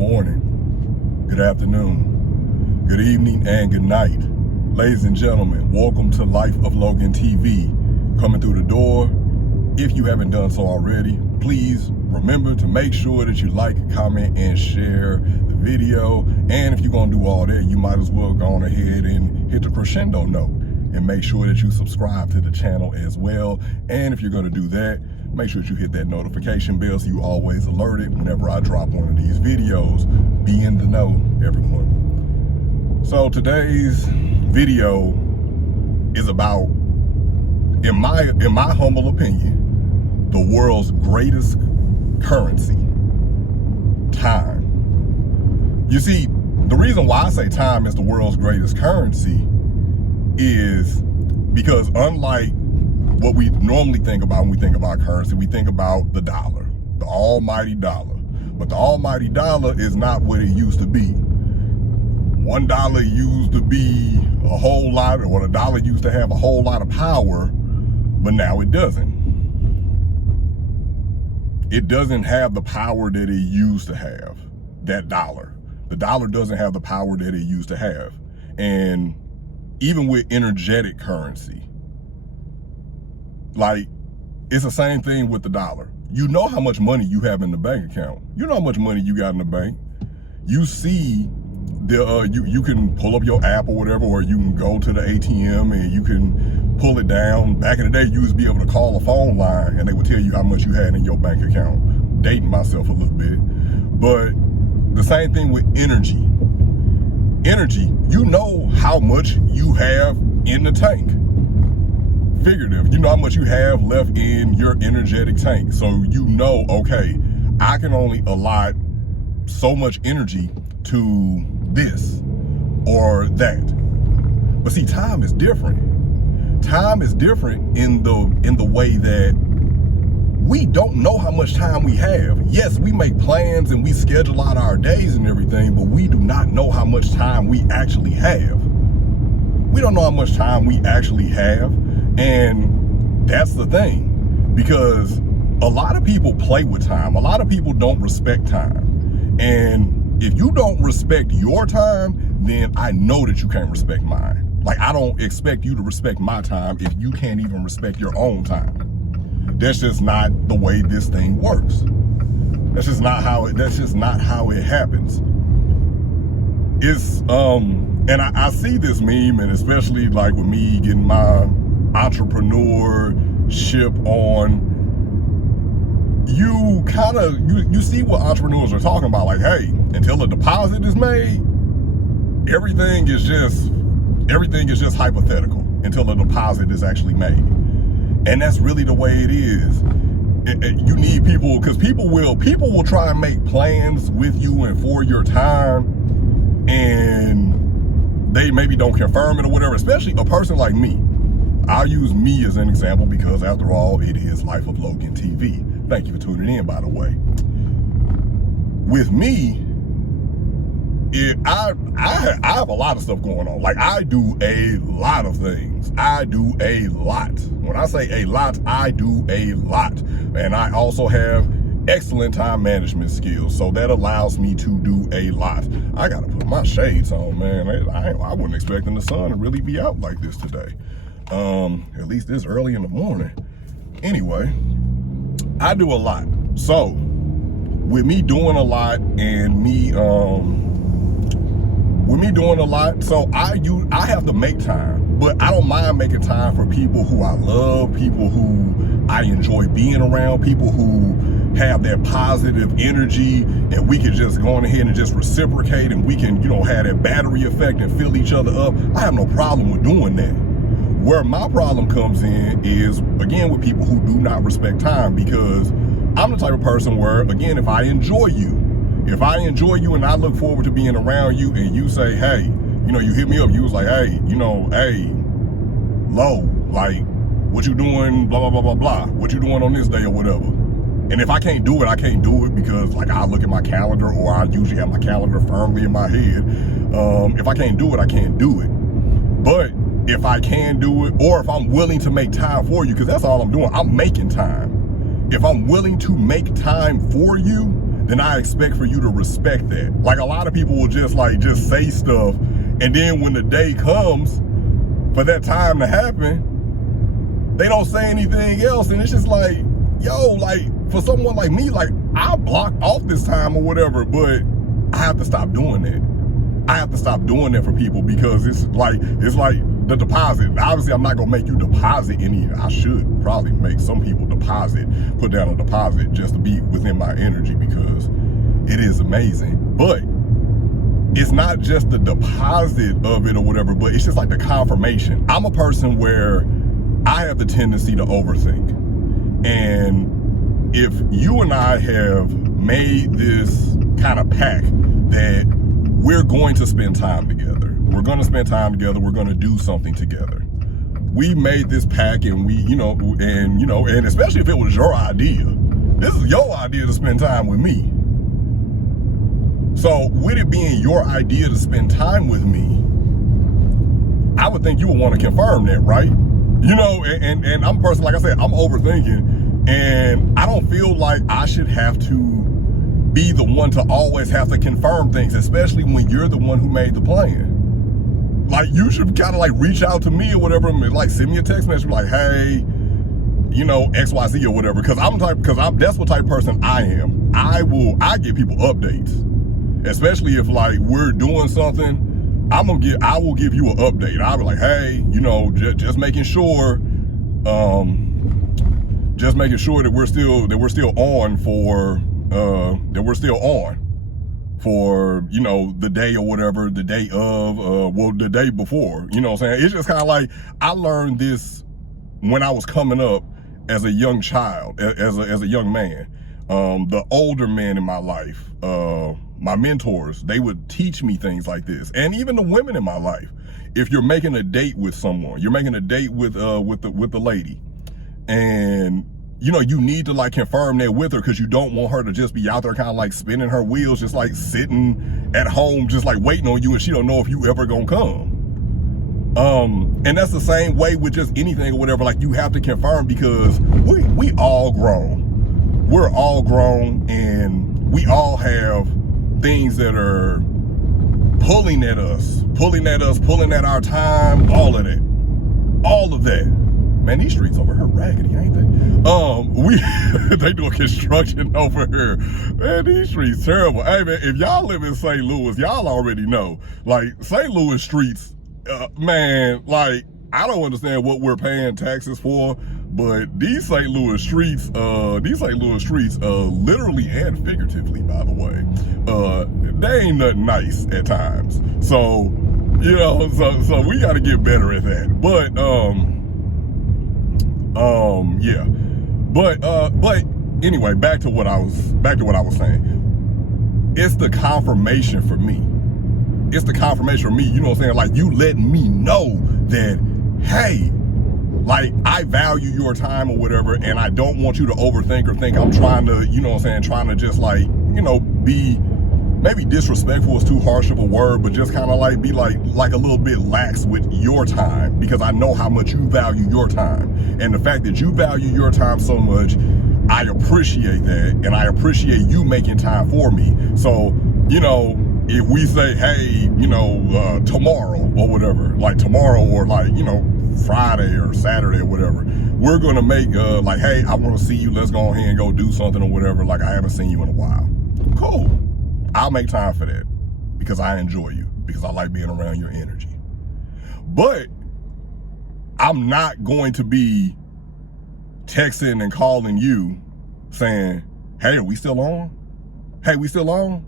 morning, good afternoon, good evening, and good night. Ladies and gentlemen, welcome to Life of Logan TV. Coming through the door, if you haven't done so already, please remember to make sure that you like, comment, and share the video. And if you're gonna do all that, you might as well go on ahead and hit the crescendo note and make sure that you subscribe to the channel as well. And if you're gonna do that, make sure that you hit that notification bell so you always alerted whenever I drop one of these videos. Be in the know, everyone. So today's video is about, in my humble opinion, the world's greatest currency, time. You see, the reason why I say time is the world's greatest currency is because unlike what we normally think about when we think about currency, we think about the dollar, the almighty dollar. But the almighty dollar is not what it used to be. $1 used to be a whole lot, or the dollar used to have a whole lot of power, but now it doesn't. It doesn't have the power that it used to have, that dollar. The dollar doesn't have the power that it used to have. And even with energetic currency, like, it's the same thing with the dollar. You know how much money you have in the bank account. You know how much money you got in the bank. You see, you can pull up your app or whatever, or you can go to the ATM and you can pull it down. Back in the day, you used to be able to call a phone line and they would tell you how much you had in your bank account. Dating myself a little bit. But the same thing with energy. Energy, you know how much you have in the tank. Figurative, you know how much you have left in your energetic tank. So you know, okay, I can only allot so much energy to this or that. But see, time is different. Time is different in the way that we don't know how much time we have. Yes, we make plans and we schedule out our days and everything, but we do not know how much time we actually have. We don't know how much time we actually have. And that's the thing, because a lot of people play with time. A lot of people don't respect time. And if you don't respect your time, then I know that you can't respect mine. Like, I don't expect you to respect my time if you can't even respect your own time. That's just not the way this thing works. That's just not how it happens. It's and I see this meme, and especially like with me getting my entrepreneurship on, you see what entrepreneurs are talking about, like, hey, until a deposit is made, everything is just hypothetical until a deposit is actually made. And that's really the way it is. You need people, because people will try and make plans with you and for your time, and they maybe don't confirm it or whatever, especially a person like me. I'll use me as an example because, after all, it is Life of Logan TV. Thank you for tuning in, by the way. With me, I have a lot of stuff going on. Like, I do a lot of things. I do a lot. When I say a lot, I do a lot. And I also have excellent time management skills, so that allows me to do a lot. I gotta put my shades on, man. I wasn't expecting the sun to really be out like this today. At least this early in the morning. Anyway, I do a lot. So with me doing a lot and so I have to make time, but I don't mind making time for people who I love, people who I enjoy being around, people who have that positive energy, and we can just go on ahead and just reciprocate, and we can, have that battery effect and fill each other up. I have no problem with doing that. Where my problem comes in is, again, with people who do not respect time, because I'm the type of person where, again, if I enjoy you and I look forward to being around you, and you say, hey, you hit me up, you was like, hey, hey, Lo, like, what you doing, blah, blah, blah, blah, blah, what you doing on this day or whatever. And if I can't do it, I can't do it, because, like, I look at my calendar, or I usually have my calendar firmly in my head. If I can't do it, I can't do it. But if I can do it, or if I'm willing to make time for you, because that's all I'm doing, I'm making time. If I'm willing to make time for you, then I expect for you to respect that. Like, a lot of people will just say stuff, and then when the day comes for that time to happen, they don't say anything else, and it's just like, yo, like, for someone like me, like, I block off this time or whatever, but I have to stop doing that. I have to stop doing that for people, because it's like the deposit. Obviously, I'm not gonna make you deposit any. I should probably make some people put down a deposit just to be within my energy, because it is amazing. But it's not just the deposit of it or whatever, but it's just like the confirmation. I'm a person where I have the tendency to overthink. And if you and I have made this kind of pact that we're going to spend time together, we're going to do something together. We made this pact, and and especially if it was your idea, this is your idea to spend time with me. So with it being your idea to spend time with me, I would think you would want to confirm that, right? And I'm a person, like I said, I'm overthinking, and I don't feel like I should have to be the one to always have to confirm things, especially when you're the one who made the plan. Like, you should kind of like reach out to me or whatever, and like send me a text message like, hey, XYZ or whatever, because that's what type of person I am. I give people updates, especially if like we're doing something. I will give you an update. I'll be like, hey, just making sure that we're still on for the day or whatever, the day of, the day before, you know what I'm saying? It's just kind of like, I learned this when I was coming up as a young child, as a young man. The older men in my life, my mentors, they would teach me things like this. And even the women in my life, if you're making a date with someone, you're making a date with the lady, and you need to like confirm that with her, because you don't want her to just be out there kind of like spinning her wheels, just like sitting at home, just like waiting on you, and she don't know if you ever gonna come. And that's the same way with just anything or whatever. Like, you have to confirm, because we all grown. We're all grown, and we all have things that are pulling at us, pulling at our time, all of that. Man, these streets over here raggedy, ain't they? They doing construction over here. Man, these streets terrible. Hey, man, if y'all live in St. Louis, y'all already know. Like, St. Louis streets, man, like, I don't understand what we're paying taxes for, but these St. Louis streets, literally and figuratively, by the way, they ain't nothing nice at times. So, so we got to get better at that. But, yeah. But anyway, back to what I was saying. It's the confirmation for me. You know what I'm saying? Like, you letting me know that, hey, like, I value your time or whatever, and I don't want you to overthink or think I'm trying to, trying to just like, be, maybe disrespectful is too harsh of a word, but just kind of like be like a little bit lax with your time, because I know how much you value your time. And the fact that you value your time so much, I appreciate that, and I appreciate you making time for me. So, if we say, hey, tomorrow or whatever, like tomorrow or like, Friday or Saturday or whatever, we're going to make like, hey, I want to see you. Let's go ahead and go do something or whatever. Like, I haven't seen you in a while. Cool. I'll make time for that, because I enjoy you, because I like being around your energy. But I'm not going to be texting and calling you saying, hey, are we still on? Hey, we still on?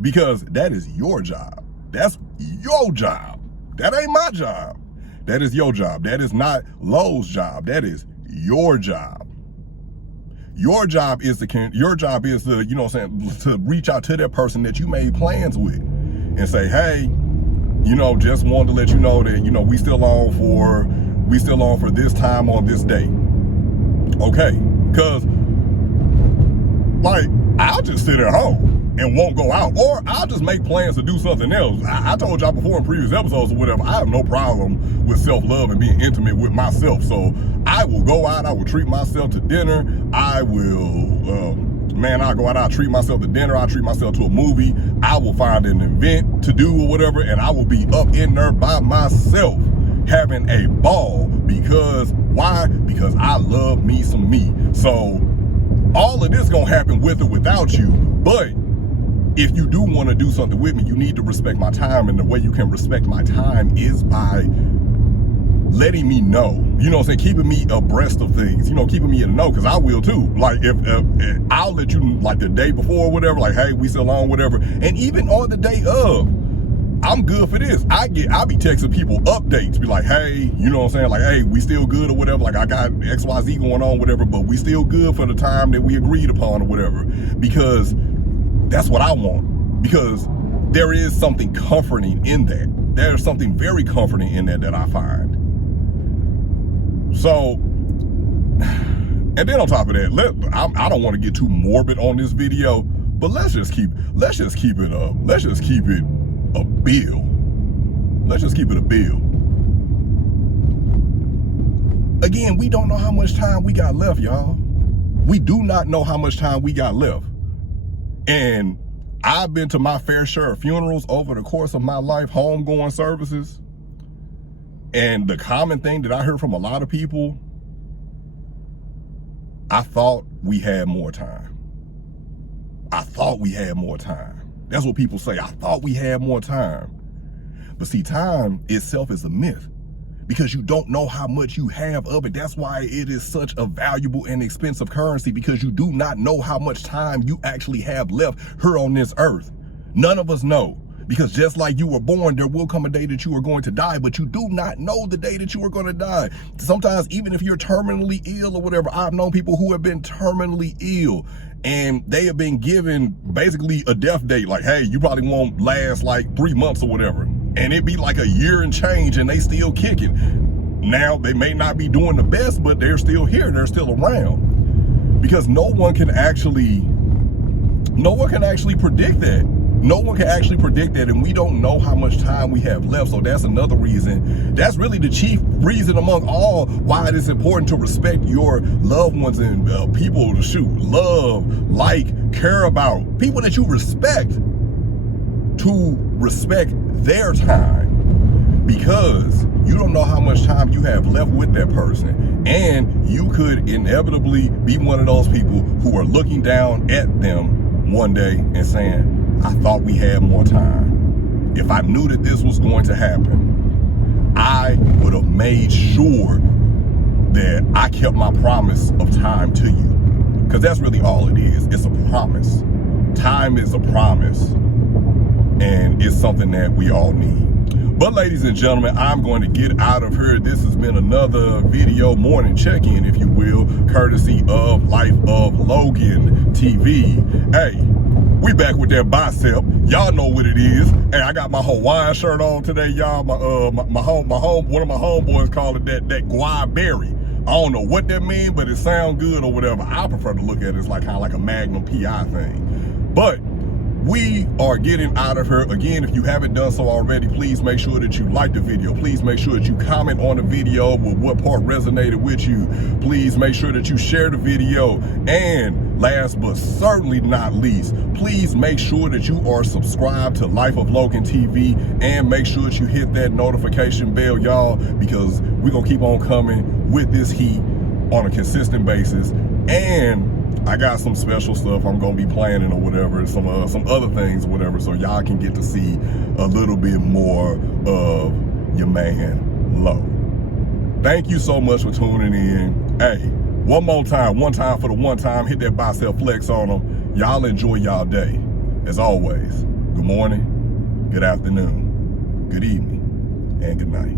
Because that is your job. That's your job. That ain't my job. That is your job. That is not Lowe's job. That is your job. Your job is to, to reach out to that person that you made plans with and say, hey, just wanted to let you know that, we still on for this time on this day. Okay. Cause like, I'll just sit at home and won't go out, or I'll just make plans to do something else. I told y'all before in previous episodes or whatever, I have no problem with self-love and being intimate with myself. So I will go out, I will treat myself to dinner, I will Man, I'll go out, I'll treat myself to dinner, I'll treat myself to a movie, I will find an event to do or whatever, and I will be up in there by myself having a ball. Because, why? Because I love me some me. So, all of this gonna happen with or without you, but if you do want to do something with me, you need to respect my time, and the way you can respect my time is by letting me know, you know what I'm saying, keeping me abreast of things, you know, keeping me in the know, because I will too. Like, if I'll let you, like, the day before or whatever, like, hey, we still on, whatever, and even on the day of, I'm good for this. I'll be texting people updates, be like, hey, you know what I'm saying, like, hey, we still good or whatever, like, I got XYZ going on, whatever, but we still good for the time that we agreed upon or whatever, because that's what I want. Because there is something comforting in that. There's something very comforting in that I find. So, and then on top of that, I don't want to get too morbid on this video, but let's just keep it a bill. Let's just keep it a bill. Again, we don't know how much time we got left, y'all. We do not know how much time we got left. And I've been to my fair share of funerals over the course of my life, homegoing services. And the common thing that I heard from a lot of people, I thought we had more time. I thought we had more time. That's what people say. I thought we had more time. But see, time itself is a myth, because you don't know how much you have of it. That's why it is such a valuable and expensive currency, because you do not know how much time you actually have left here on this earth. None of us know. Because just like you were born, there will come a day that you are going to die, but you do not know the day that you are going to die. Sometimes, even if you're terminally ill or whatever, I've known people who have been terminally ill, and they have been given basically a death date. Like, hey, you probably won't last like 3 months or whatever. And it'd be like a year and change, and they still kicking. Now, they may not be doing the best, but they're still here, they're still around. Because no one can actually predict that. No one can actually predict that, and we don't know how much time we have left. So that's another reason. That's really the chief reason among all why it is important to respect your loved ones and people to love, like, care about. People that you respect, to respect their time, because you don't know how much time you have left with that person. And you could inevitably be one of those people who are looking down at them one day and saying, I thought we had more time. If I knew that this was going to happen, I would have made sure that I kept my promise of time to you. Because that's really all it is. It's a promise. Time is a promise. And it's something that we all need. But ladies and gentlemen, I'm going to get out of here. This has been another video morning check-in, if you will, courtesy of Life of Logan TV. Hey, we back with that bicep. Y'all know what it is. Hey, I got my Hawaiian shirt on today, y'all. One of my homeboys called it that guai berry. I don't know what that means, but it sounds good or whatever. I prefer to look at it as like kind of like a Magnum PI thing. But we are getting out of here. Again, if you haven't done so already, please make sure that you like the video. Please make sure that you comment on the video with what part resonated with you. Please make sure that you share the video. And last but certainly not least, please make sure that you are subscribed to Life of Logan TV, and make sure that you hit that notification bell, y'all, because we're gonna keep on coming with this heat on a consistent basis. And I got some special stuff I'm gonna be planning or whatever, some other things or whatever, so y'all can get to see a little bit more of your man Lo. Thank you so much for tuning in. Hey, one time for the one time, hit that bicep flex on them. Y'all enjoy y'all day. As always, good morning, good afternoon, good evening, and good night.